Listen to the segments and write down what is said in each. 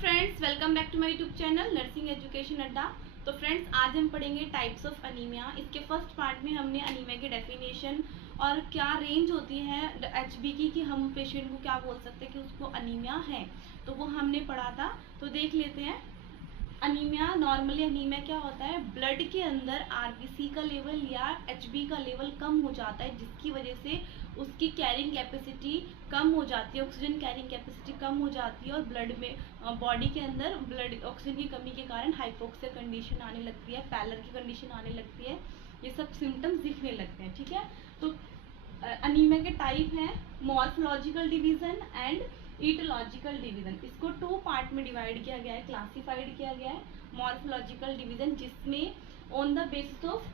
Friends, welcome back to my YouTube channel nursing education Adda. तो friends, आज हम पढ़ेंगे टाइप्स ऑफ अनीमिया। इसके फर्स्ट पार्ट में हमने अनीमिया की डेफिनेशन और क्या रेंज होती है एचबी की कि हम पेशेंट को क्या बोल सकते हैं कि उसको अनीमिया है, तो वो हमने पढ़ा था। तो देख लेते हैं। अनीमिया, नॉर्मली अनीमिया क्या होता है, ब्लड के अंदर आरबीसी का लेवल या एचबी का लेवल कम हो जाता है, जिसकी वजह से उसकी कैरिंग कैपेसिटी कम हो जाती है, ऑक्सीजन कैरिंग कैपेसिटी कम हो जाती है और ब्लड में बॉडी के अंदर ब्लड ऑक्सीजन की कमी के कारण हाइपोक्सिया कंडीशन आने लगती है, पैलर की कंडीशन आने लगती है, ये सब सिम्टम्स दिखने लगते हैं। ठीक है, तो अनीमिया के टाइप हैं मॉर्फोलॉजिकल डिवीजन एंड ईटोलॉजिकल डिवीजन। इसको 2 पार्ट में डिवाइड किया गया है, क्लासिफाइड किया गया है। मॉर्फोलॉजिकल डिवीजन जिसमें on the basis of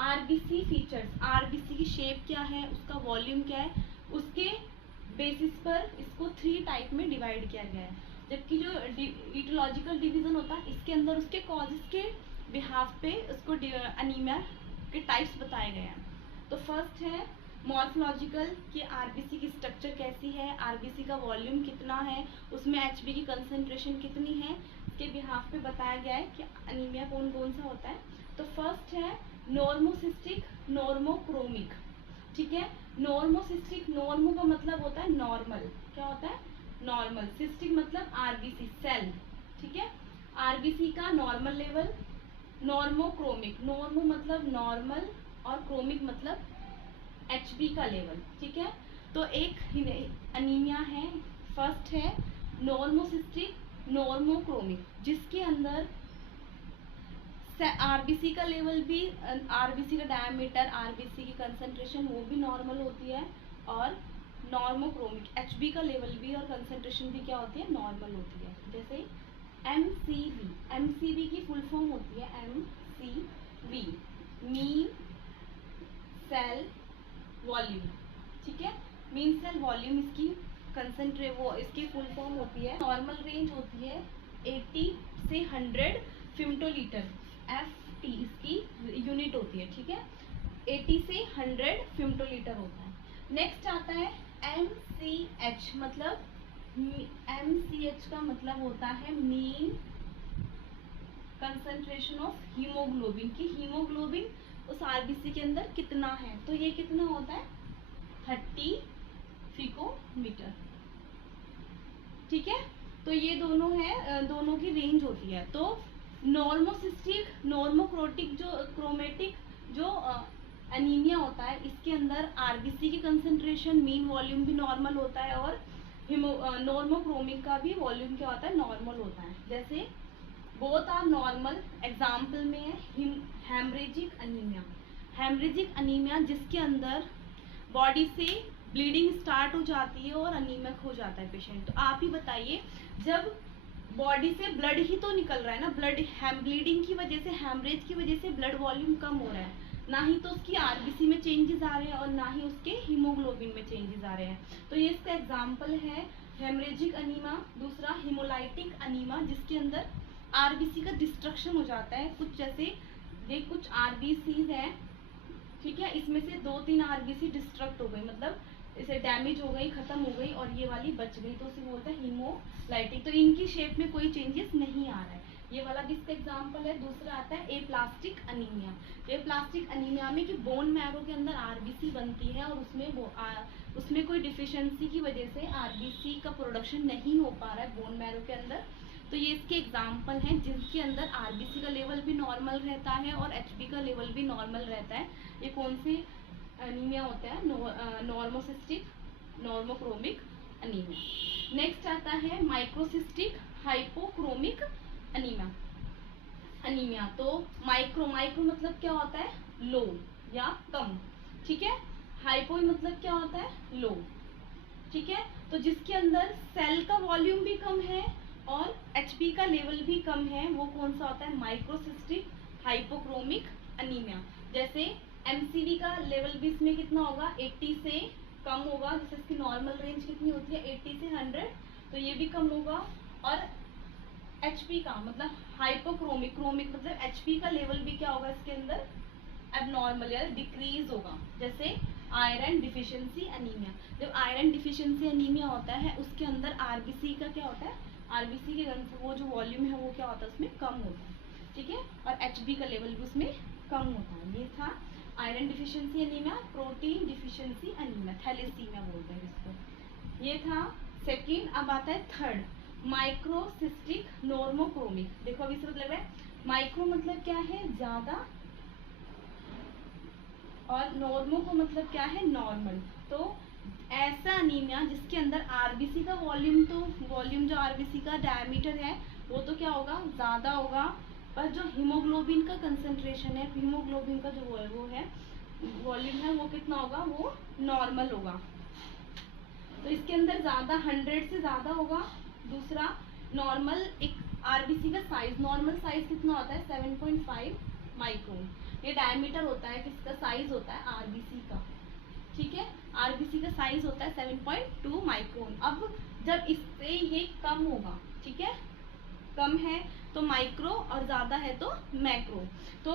RBC features, RBC की शेप क्या है, उसका वॉल्यूम क्या है, उसके बेसिस पर इसको 3 टाइप में डिवाइड किया गया है। जबकि जो ईटोलॉजिकल डिवीजन होता है, इसके अंदर उसके कॉजेज के बिहाफ पे उसको अनीमिया के टाइप्स बताए गए हैं। तो फर्स्ट है मॉर्फोलॉजिकल कि आरबीसी की स्ट्रक्चर कैसी है, आरबीसी का वॉल्यूम कितना है, उसमें एचबी की कंसंट्रेशन कितनी है, इसके बिहाफ पे बताया गया है कि अनीमिया कौन कौन सा होता है। तो फर्स्ट है नॉर्मोसिस्टिक, नॉर्मोक्रोमिक। ठीक है, नॉर्मोसिस्टिक, नॉर्मो का मतलब होता है नॉर्मल, क्या होता है नॉर्मल, सिस्टिक मतलब आरबीसी सेल। ठीक है, आरबीसी का नॉर्मल लेवल। नॉर्मोक्रोमिक, नॉर्मो मतलब नॉर्मल और क्रोमिक मतलब एचबी का लेवल। ठीक है, तो एक अनीमिया है, फर्स्ट है नॉर्मोसिस्टिक, नॉर्मोक्रोमिक, जिसके अंदर आरबीसी का लेवल भी, आरबीसी का डायमीटर, आरबीसी की कंसंट्रेशन वो भी नॉर्मल होती है, और नॉर्मोक्रोमिक एचबी का लेवल भी और कंसंट्रेशन भी क्या होती है, नॉर्मल होती है। जैसे एमसीवी, एमसीवी की फुल फॉर्म होती है एमसीवी, मीन सेल वॉल्यूम। ठीक है, मीन सेल वॉल्यूम इसकी इसकी फुल फॉर्म होती है। नॉर्मल रेंज होती है 80 से 100 फेम्टोलीटर, एफ टी इसकी यूनिट होती है। ठीक है, 80 से 100 फेम्टोलीटर होता है। नेक्स्ट आता है एम सी एच, मतलब एम सी एच का मतलब होता है मीन कंसंट्रेशन ऑफ हीमोग्लोबिन, की हीमोग्लोबिन उस आरबीसी के अंदर कितना है, तो ये कितना होता है 30 पिकोमीटर। ठीक है, तो ये दोनों है, दोनों की रेंज होती है। तो नॉर्मोसिस्टिक, नॉर्मोक्रोटिक जो क्रोमेटिक जो अनीमिया होता है, इसके अंदर आरबीसी की कंसंट्रेशन, मीन वॉल्यूम भी नॉर्मल होता है और नॉर्मोक्रोमिक का भी वॉल्यूम क्या होता है, नॉर्मल होता है। जैसे बोथ आर नॉर्मल, एग्जाम्पल में है हेमरेजिक अनीमिया। हेमरेजिक अनीमिया जिसके अंदर बॉडी से ब्लीडिंग स्टार्ट हो जाती है और अनीमिक हो जाता है पेशेंट। तो आप ही बताइए, जब बॉडी से ब्लड ही तो निकल रहा है ना, ब्लीडिंग की वजह से, हेमरेज की वजह से ब्लड वॉल्यूम कम हो रहा है, ना ही तो उसकी आरबीसी में चेंजेस आ रहे हैं और ना ही उसके हीमोग्लोबिन में चेंजेस आ रहे हैं। तो ये इसका एग्जाम्पल है हेमरेजिक अनीमिया। दूसरा हिमोलाइटिक अनीमिया, जिसके अंदर आरबीसी का डिस्ट्रक्शन हो जाता है। कुछ जैसे ये कुछ आरबीसी है, ठीक है, इसमें से 2-3 आरबीसी डिस्ट्रक्ट हो गई, मतलब इसे डैमेज हो गई, खत्म हो गई और ये वाली बच गई, तो उसे बोलते हैं हीमोलाइटिक। तो इनकी शेप में कोई चेंजेस नहीं आ रहा है, ये वाला भी इसका एग्जाम्पल है। दूसरा आता है एप्लास्टिक अनीमिया। एप्लास्टिक अनीमिया में कि बोन मैरो के अंदर आरबीसी बनती है और उसमें कोई डिफिशियंसी की वजह से आरबीसी का प्रोडक्शन नहीं हो पा रहा है बोन मैरो के अंदर। तो ये इसके एग्जाम्पल हैं जिनके अंदर आरबीसी का लेवल भी नॉर्मल रहता है और एचबी का लेवल भी नॉर्मल रहता है। ये कौन से अनीमिया होता है, नॉर्मोसिस्टिक, नॉर्मोक्रोमिक अनीमिया। नेक्स्ट आता है माइक्रोसिस्टिक हाइपोक्रोमिक अनीमिया। तो माइक्रो मतलब क्या होता है, लो या कम। ठीक है, हाइपो मतलब क्या होता है, लो। ठीक है, तो जिसके अंदर सेल का वॉल्यूम भी कम है और एचपी का लेवल भी कम है, वो कौन सा होता है, माइक्रोसिस्टिक हाइपोक्रोमिक अनीमिया। जैसे एमसीवी का लेवल भी इसमें कितना होगा, 80 से कम होगा, जैसे इसकी नॉर्मल रेंज कितनी होती है 80 से 100, तो ये भी कम होगा। और एचपी का मतलब हाइपोक्रोमिक, क्रोमिक मतलब एचपी का लेवल भी क्या होगा इसके अंदर, एबनॉर्मल या डिक्रीज होगा। जैसे आयरन डिफिशियंसी अनीमिया, जब आयरन डिफिशियंसी अनीमिया होता है उसके अंदर आरबीसी का क्या होता है, आरबीसी के वो जो वॉल्यूम है वो क्या होता है उसमें कम होता है, ठीक है, और एचबी का लेवल भी उसमें कम होता है। ये था iron deficiency anaemia, protein deficiency anaemia, thalassaemia बोलते हैं इसको। ये था सेकंड। अब आता है थर्ड, माइक्रोसिस्टिक नॉर्मोक्रोमिक। देखो अभी से मतलब है, माइक्रो मतलब क्या है ज्यादा, और नॉर्मो को मतलब क्या है नॉर्मल। तो ऐसा अनीमिया जिसके अंदर आरबीसी का वॉल्यूम, तो वॉल्यूम जो आरबीसी का डायमीटर है वो तो क्या होगा ज़्यादा होगा, पर जो हीमोग्लोबिन का कंसंट्रेशन है, हीमोग्लोबिन का जो वो है वॉल्यूम है वो कितना होगा, वो नॉर्मल होगा। तो इसके अंदर ज़्यादा 100 से ज़्यादा होगा। दूसरा नॉर्मल, एक आरबीसी का साइज, नॉर्मल साइज कितना होता है 7.5 माइक्रोन। ये डायमीटर होता है, किसका साइज होता है आरबीसी का, ठीक है, आरबीसी का साइज होता है 7.2 माइक्रोन। अब जब इससे ये कम होगा, ठीक है, कम है तो माइक्रो और ज्यादा है तो मैक्रो। तो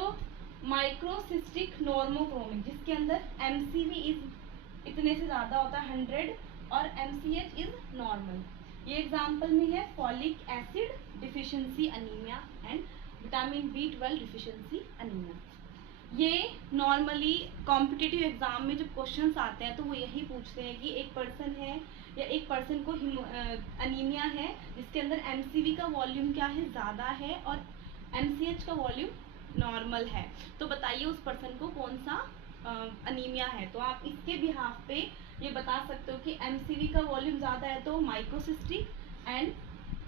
माइक्रोसिस्टिक नॉर्मोक्रोमिक जिसके अंदर एमसीवी इज इतने से ज्यादा होता है 100 और एमसीएच इज नॉर्मल। ये एग्जांपल में है folic acid deficiency anaemia and vitamin B12 deficiency anaemia. ये नॉर्मली कॉम्पिटिटिव एग्जाम में जब क्वेश्चंस आते हैं तो वो यही पूछते हैं कि एक पर्सन है या एक पर्सन को अनीमिया है जिसके अंदर एमसीवी का वॉल्यूम क्या है ज़्यादा है और एमसीएच का वॉल्यूम नॉर्मल है, तो बताइए उस पर्सन को कौन सा अनीमिया है। तो आप इसके बिहाफ पे ये बता सकते हो कि एमसीवी का वॉल्यूम ज़्यादा है तो माइक्रोसिस्टिक एंड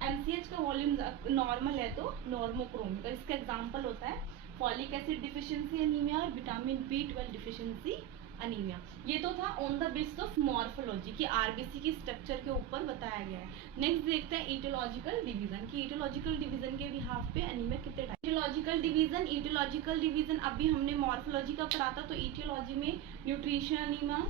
एमसीएच का वॉल्यूम नॉर्मल है तो नॉर्मोक्रोमिक। इसका एग्जाम्पल होता है फॉलिक एसिड डिफिशिएंसी अनीमिया और विटामिन B12 डिफिशिएंसी अनीमिया। ये तो था on the basis of morphology की आरबीसी की स्ट्रक्चर के ऊपर बताया गया है। नेक्स्ट देखते हैं ईटियोलॉजिकल डिवीजन की ईटियोलॉजिकल डिवीजन के बिहाफ पे अनीमिया कितने टाइप। ईटियोलॉजिकल डिवीजन अभी हमने मॉर्फोलॉजी का पढ़ा था, तो ईटियोलॉजी में nutrition anaemia,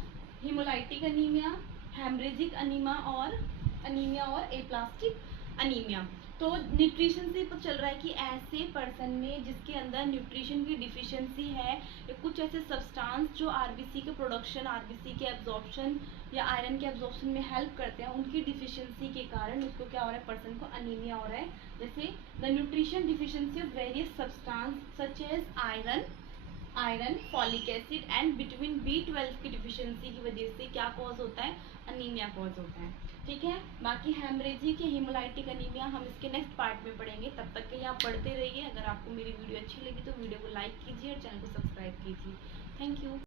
haemolytic anaemia, haemorrhagic anaemia और एप्लास्टिक अनीमिया। तो न्यूट्रिशन से पता चल रहा है कि ऐसे पर्सन में जिसके अंदर न्यूट्रिशन की डिफिशिएंसी है या कुछ ऐसे सब्सटेंस जो आरबीसी के प्रोडक्शन, आरबीसी के एब्जॉर्प्शन या आयरन के एब्जॉर्प्शन में हेल्प करते हैं, उनकी डिफिशिएंसी के कारण उसको क्या हो रहा है, पर्सन को अनीमिया हो रहा है। जैसे the nutrition deficiency of various substance such as iron, folic acid and vitamin B12 की डिफिशिएंसी की वजह से क्या कॉज होता है, अनीमिया कॉज होता है, ठीक है। बाकी हेमरेजिक या हिमोलाइटिक अनीमिया हम इसके नेक्स्ट पार्ट में पढ़ेंगे। तब तक के लिए आप पढ़ते रहिए। अगर आपको मेरी वीडियो अच्छी लगी तो वीडियो को लाइक कीजिए और चैनल को सब्सक्राइब कीजिए। Thank you.